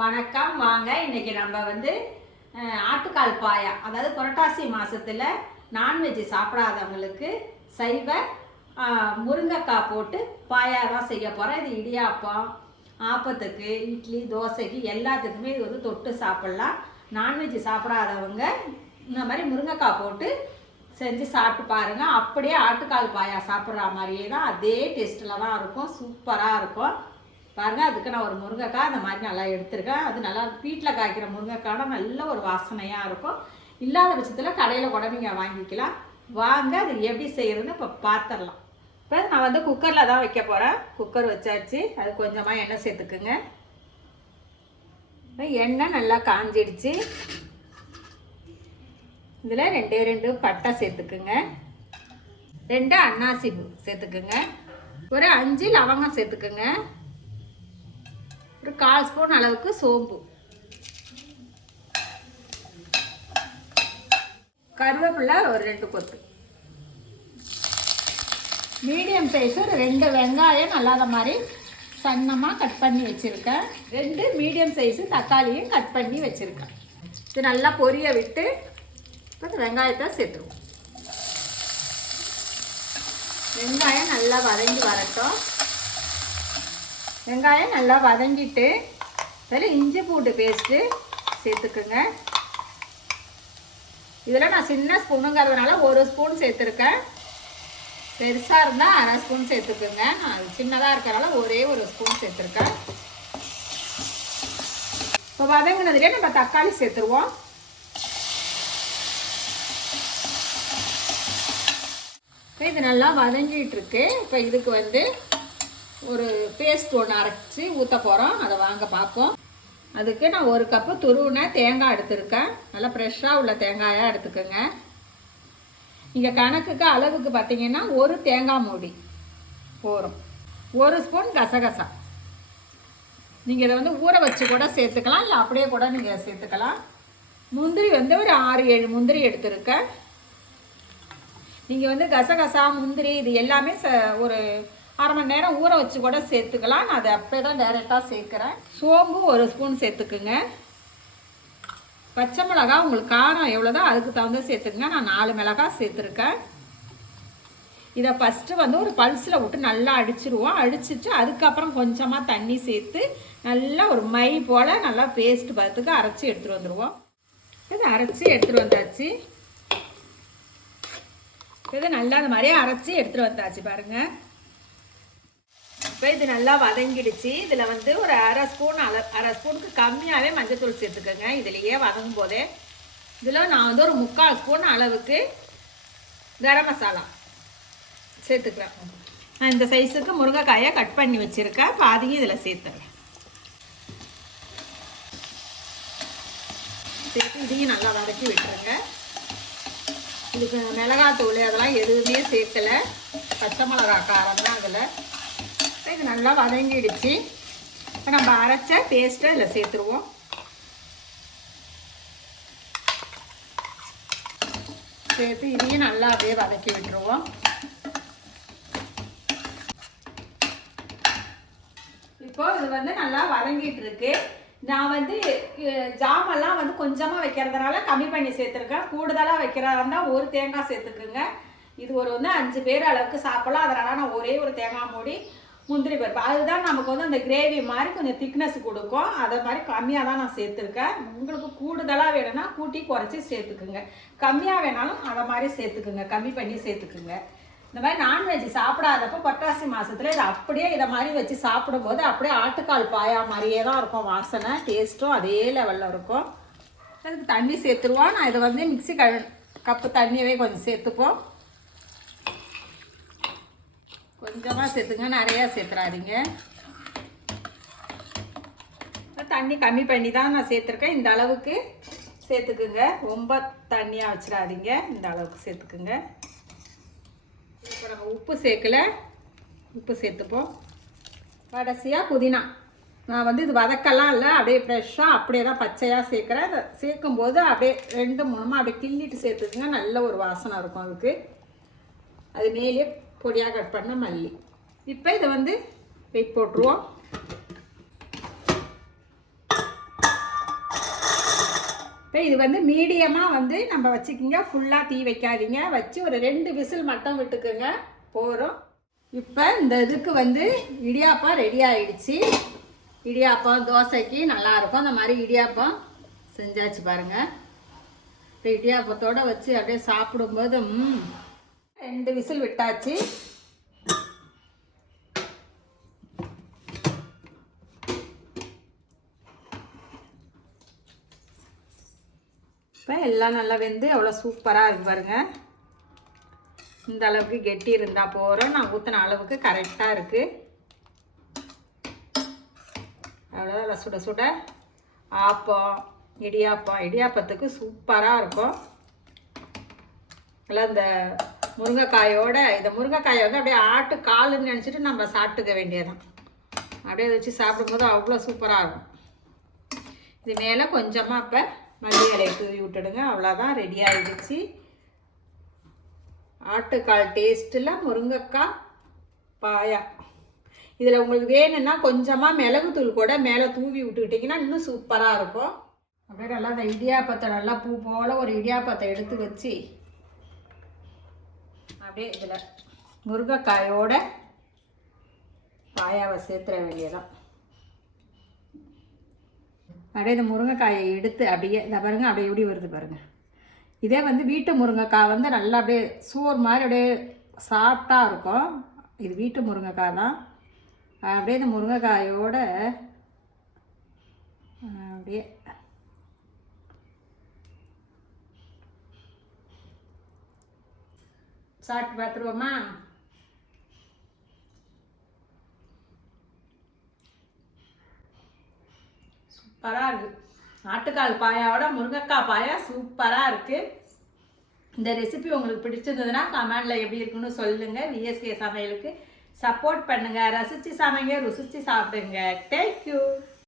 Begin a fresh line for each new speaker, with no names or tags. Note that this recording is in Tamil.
வணக்கம். வாங்க இன்னைக்கு நம்ம வந்து ஆட்டுக்கால் பாயா அதாவது புரட்டாசி மாசத்துல நான்வெஜ் சாப்பிடாதவங்களுக்கு சைவ முருங்கைக்காய் போட்டு பாயா தான் செய்ய போறேன் இது இடியாப்பம் ஆப்பத்துக்கு இட்லி தோசைக்கு எல்லாத்துக்குமே இது வந்து தொட்டு சாப்பிடலாம். நான்வெஜ் சாப்பிடாதவங்க இந்த மாதிரி முருங்கைக்காய் போட்டு செஞ்சு சாப்பிட்டு பாருங்க. அப்படியே ஆட்டுக்கால் பாயா சாப்பிட்ற மாதிரியே தான் அதே டேஸ்ட்டில் தான் இருக்கும். சூப்பராக இருக்கும். பாருங்க அதுக்கு நான் ஒரு முருங்கைக்காய் அந்த மாதிரி நல்லா எடுத்திருக்கேன். அது நல்லா வீட்டில் காய்க்கிற முருங்கைக்காய் நல்ல ஒரு வாசனையாக இருக்கும். இல்லாத பட்சத்தில் கடையில் கூட நீங்கள் வாங்கிக்கலாம். வாங்க அது எப்படி செய்கிறதுன்னு இப்போ பார்த்துடலாம் இப்போ நான் வந்து குக்கரில் தான் வைக்க போகிறேன் குக்கர் வச்சாச்சு. அது கொஞ்சமாக எண்ணெய் சேர்த்துக்குங்க. எண்ணெய் நல்லா காஞ்சிடுச்சு. இதில் ரெண்டே ரெண்டு பட்டை சேர்த்துக்குங்க. ரெண்டு அன்னாசி சேர்த்துக்குங்க. ஒரு அஞ்சு லவங்கம் சேர்த்துக்குங்க. ஒரு கால் ஸ்பூன் அளவுக்கு சோம்பு. கருவேப்பிலை ஒரு ரெண்டு கொத்து. மீடியம் சைஸ் ஒரு ரெண்டு வெங்காயம் அல்லாத மாதிரி சன்னமாக கட் பண்ணி வச்சுருக்கேன். ரெண்டு மீடியம் சைஸு தக்காளியும் கட் பண்ணி வச்சுருக்கேன். இது நல்லா பொரிய விட்டு வெங்காயத்தை சேர்த்துருவோம். வெங்காயம் நல்லா வதங்கி வரட்டும். வெங்காயம் நல்லா வதங்கிட்டு அதில் இஞ்சி பூண்டு பேஸ்ட்டு சேர்த்துக்குங்க. இதில் நான் சின்ன ஸ்பூனுங்கிறதுனால ஒரு ஸ்பூன் சேர்த்துருக்கேன். பெருசாக இருந்தால் அரை ஸ்பூன் சேர்த்துக்குங்க. நான் சின்னதாக இருக்கிறனால ஒரே ஒரு ஸ்பூன் சேர்த்துருக்கேன். இப்போ வதங்கினதுலேயே நம்ம தக்காளி சேர்த்துருவோம். இப்போ இது நல்லா வதங்கிட்டு இருக்கு. இப்போ இதுக்கு வந்து ஒரு பேஸ்ட் ஒன்று அரைச்சி ஊற்ற போகிறோம் அதை வாங்க பார்ப்போம். அதுக்கு நான் ஒரு கப்பு துருவின தேங்காய் எடுத்திருக்கேன். நல்லா ஃப்ரெஷ்ஷாக உள்ள தேங்காயாக எடுத்துக்கோங்க. நீங்கள் கணக்குக்கு அளவுக்கு பார்த்தீங்கன்னா ஒரு தேங்காய் மூடி போகிறோம் ஒரு ஸ்பூன் கசகசா. நீங்கள் இதை வந்து ஊற வச்சு கூட சேர்த்துக்கலாம். இல்லை அப்படியே கூட நீங்கள் சேர்த்துக்கலாம். முந்திரி வந்து ஒரு ஆறு ஏழு முந்திரி எடுத்திருக்கேன். நீங்கள் வந்து கசகசா முந்திரி இது எல்லாமே ச ஒரு அரை மணி நேரம் ஊற வச்சு கூட சேர்த்துக்கலாம். நான் அதை அப்படியே தான் டைரெக்டாக சேர்க்குறேன். சோம்பு ஒரு ஸ்பூன் சேர்த்துக்குங்க. பச்சை மிளகா உங்களுக்கு காரம் எவ்வளோதோ அதுக்கு தகுந்த சேர்த்துக்குங்க. நான் நாலு மிளகா சேர்த்துருக்கேன். இதை ஃபஸ்ட்டு வந்து ஒரு பல்ஸில் விட்டு நல்லா அடிச்சிருவோம். அடிச்சிட்டு அதுக்கப்புறம் கொஞ்சமாக தண்ணி சேர்த்து நல்லா ஒரு மை போல் நல்லா பேஸ்ட் பார்த்துக்கு அரைச்சி எடுத்துகிட்டு வந்துடுவோம் இது அரைச்சி எடுத்துகிட்டு வந்தாச்சு. இது நல்லா அந்த மாதிரியே அரைச்சி எடுத்துகிட்டு வந்தாச்சு பாருங்கள் இப்போ இது நல்லா வதங்கிடுச்சு. இதில் வந்து ஒரு அரை ஸ்பூன் அரை அரை ஸ்பூனுக்கு கம்மியாகவே மஞ்சத்தூள் சேர்த்துக்கோங்க. இதுலேயே வதங்கும் போதே. இதில் நான் வந்து ஒரு முக்கால் ஸ்பூன் அளவுக்கு கரம் மசாலா சேர்த்துக்கிறேன். நான் இந்த சைஸுக்கு முருங்கைக்காயை கட் பண்ணி வச்சுருக்கேன். பாதியும் இதில் சேர்த்துறேன். சேர்த்து இதையும் நல்லா வதக்கி விட்டுருங்க. இதுக்கு மிளகாத்தூள் அதெல்லாம் எதுவுமே சேர்க்கலை. பச்சை மிளகா காரம் தான் அதில். இது நல்லா வதங்கிடுச்சு இப்போ நம்ம அரைச்ச பேஸ்ட்டை இதில் சேர்த்துருவோம் சேர்த்து இதையும் நல்லா அப்படியே வதக்கி விட்டுருவோம் இப்போ இது வந்து நல்லா வதங்கிட்டு இருக்கு நான் வந்து ஜாமெல்லாம் வந்து கொஞ்சமாக வைக்கிறதுனால கம்மி பண்ணி சேர்த்துருக்கேன் கூடுதலாக வைக்கிறதா இருந்தால் ஒரு தேங்காய் சேர்த்துக்குங்க இது ஒரு வந்து அஞ்சு பேர் அளவுக்கு சாப்பிடலாம் அதனால நான் ஒரே ஒரு தேங்காய் மூடி முந்திரி பருப்பு. அதுதான் நமக்கு வந்து அந்த கிரேவி மாதிரி கொஞ்சம் திக்னஸ் கொடுக்கும். அதை மாதிரி கம்மியாக தான் நான் சேர்த்துருக்கேன். உங்களுக்கு கூடுதலாக வேணும்னா கூட்டி குறைச்சி சேர்த்துக்குங்க. கம்மியாக வேணாலும் அதை மாதிரி சேர்த்துக்குங்க. கம்மி பண்ணி சேர்த்துக்குங்க. இந்த மாதிரி நான்வெஜ் சாப்பிடாதப்போ பொட்டாசி மாதத்துல இதை அப்படியே இதை மாதிரி வச்சு சாப்பிடும்போது அப்படியே ஆட்டுக்கால் பாயா மாதிரியே தான் இருக்கும். வாசனை டேஸ்ட்டும் அதே லெவலில் இருக்கும். அதுக்கு தண்ணி சேர்த்துருவோம். நான் இதை வந்து மிக்ஸி க கப்பு தண்ணியவே கொஞ்சம் சேர்த்துப்போம். கொஞ்சமாக சேர்த்துங்க நிறையா சேர்த்துறாதீங்க. தண்ணி கம்மி பண்ணி தான் நான் சேர்த்துருக்கேன். இந்த அளவுக்கு சேர்த்துக்குங்க. ரொம்ப தண்ணியாக வச்சிடாதீங்க. இந்த அளவுக்கு சேர்த்துக்குங்க. இப்போ நம்ம உப்பு சேர்க்கல. உப்பு சேர்த்துப்போம். கடைசியாக புதினா. நான் வந்து இது வதக்கலாம் இல்லை அப்படியே ஃப்ரெஷ்ஷாக அப்படியே தான் பச்சையாக சேர்க்குறேன். அதை சேர்க்கும்போது அப்படியே ரெண்டு மூணுமா அப்படியே கிள்ளிட்டு சேர்த்துக்குங்க. நல்ல ஒரு வாசனை இருக்கும் அதுக்கு. அது மேலேயே பொடியாக கட் பண்ண மல்லி. இப்போ இதை வந்து வெயிட் போட்டுருவோம். இப்போ இது வந்து மீடியமாக வந்து நம்ம வச்சுக்கிங்க. ஃபுல்லாக தீ வைக்காதீங்க. வச்சு ஒரு ரெண்டு விசில் மட்டும் விட்டுக்குங்க. போகிறோம் இப்போ இந்த இதுக்கு வந்து இடியாப்பம் ரெடி ஆயிடுச்சு. இடியாப்பம் தோசைக்கு நல்லா இருக்கும். அந்த மாதிரி இடியாப்பம் செஞ்சாச்சு பாருங்க. இப்போ இடியாப்பத்தோடு வச்சு அப்படியே சாப்பிடும்போது ரெண்டு விசில் விட்டாச்சு. இப்போ எல்லாம் நல்லா வெந்து அவ்வளோ சூப்பராக இருக்கு பாருங்க. இந்த அளவுக்கு கெட்டி இருந்தால் போகிறோம் நான் ஊற்றின அளவுக்கு கரெக்டாக இருக்குது அவ்வளோதான் சுட சுட. ஆப்பம் இடியாப்பம் இடியாப்பத்துக்கு சூப்பராக இருக்கும். எல்லாம் இந்த முருங்கைக்காயோட இந்த முருங்கைக்காயை வந்து அப்படியே ஆட்டு காலுன்னு நினச்சிட்டு நம்ம சாப்பிட்டுக்க வேண்டியதுதான். அப்படியே வச்சு சாப்பிடும்போது அவ்வளோ சூப்பராக இருக்கும். இது மேலே கொஞ்சமாக இப்போ மல்லி இலையை தூவி விட்டுடுங்க. அவ்வளோதான் ரெடி ஆகிடுச்சு ஆட்டுக்கால் டேஸ்ட்டில் முருங்கைக்காய் பாயா. இதில் உங்களுக்கு வேணும்னா கொஞ்சமாக மிளகுத்தூள் கூட மேலே தூவி விட்டுக்கிட்டிங்கன்னா இன்னும் சூப்பராக இருக்கும். அப்படியே நல்லா அந்த இடியாப்பத்தை நல்லா பூ போல் ஒரு இடியாப்பத்தை எடுத்து வச்சு அப்படியே இதில் முருங்கைக்காயோட பாயாவை சேர்த்துற வேண்டியதான் அப்படியே இந்த முருங்கைக்காயை எடுத்து அப்படியே இதை பாருங்க அப்படியே எப்படி வருது பாருங்கள் இதே வந்து வீட்டு முருங்கைக்காய் வந்து நல்லா அப்படியே சோறு மாதிரி அப்படியே சாஃப்டாக இருக்கும். இது வீட்டு முருங்கைக்காய் தான். அப்படியே இந்த முருங்கைக்காயோட அப்படியே சாப்பிட்டு பார்த்துருவோமா சூப்பராக இருக்குது ஆட்டுக்கால் பாயாவோட முருங்கைக்காய் பாயா சூப்பராக இருக்குது இந்த ரெசிபி உங்களுக்கு பிடிச்சிருந்ததுன்னா கமெண்டில் எப்படி இருக்குன்னு சொல்லுங்கள் விஎஸ்கே சமையலுக்கு சப்போர்ட் பண்ணுங்கள் ரசித்து சமைங்க ருசித்து சாப்பிடுங்க. தேங்க்யூ